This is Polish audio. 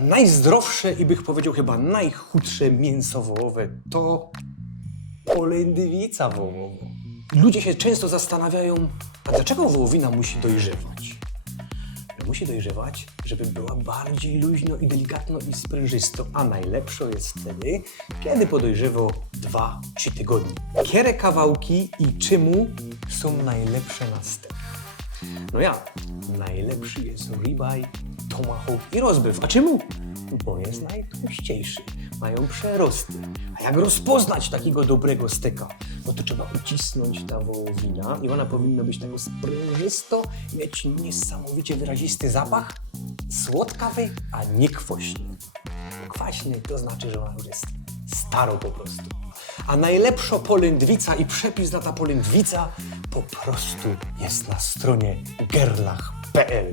najzdrowsze i bych powiedział chyba najchudsze mięso wołowe to polędwica wołowa. Ludzie się często zastanawiają, a dlaczego wołowina musi dojrzewać? Musi dojrzewać, żeby była bardziej luźno i delikatno i sprężysto, a najlepsze jest wtedy, kiedy podojrzewa 2-3 tygodnie. Kiere kawałki i czymu są najlepsze na stek? No ja, najlepszy jest ribeye, tomahawk i rozbyw. A czemu? Bo jest najtłuściejszy, mają przerosty. A jak rozpoznać takiego dobrego steka? No to trzeba ucisnąć ta wołowina i ona powinna być taką sprężysto mieć niesamowicie wyrazisty zapach, słodkawy, a nie kwaśny. Kwaśny to znaczy, że ona już jest staro po prostu. A najlepsza polędwica i przepis na ta polędwica po prostu jest na stronie gerlach.pl.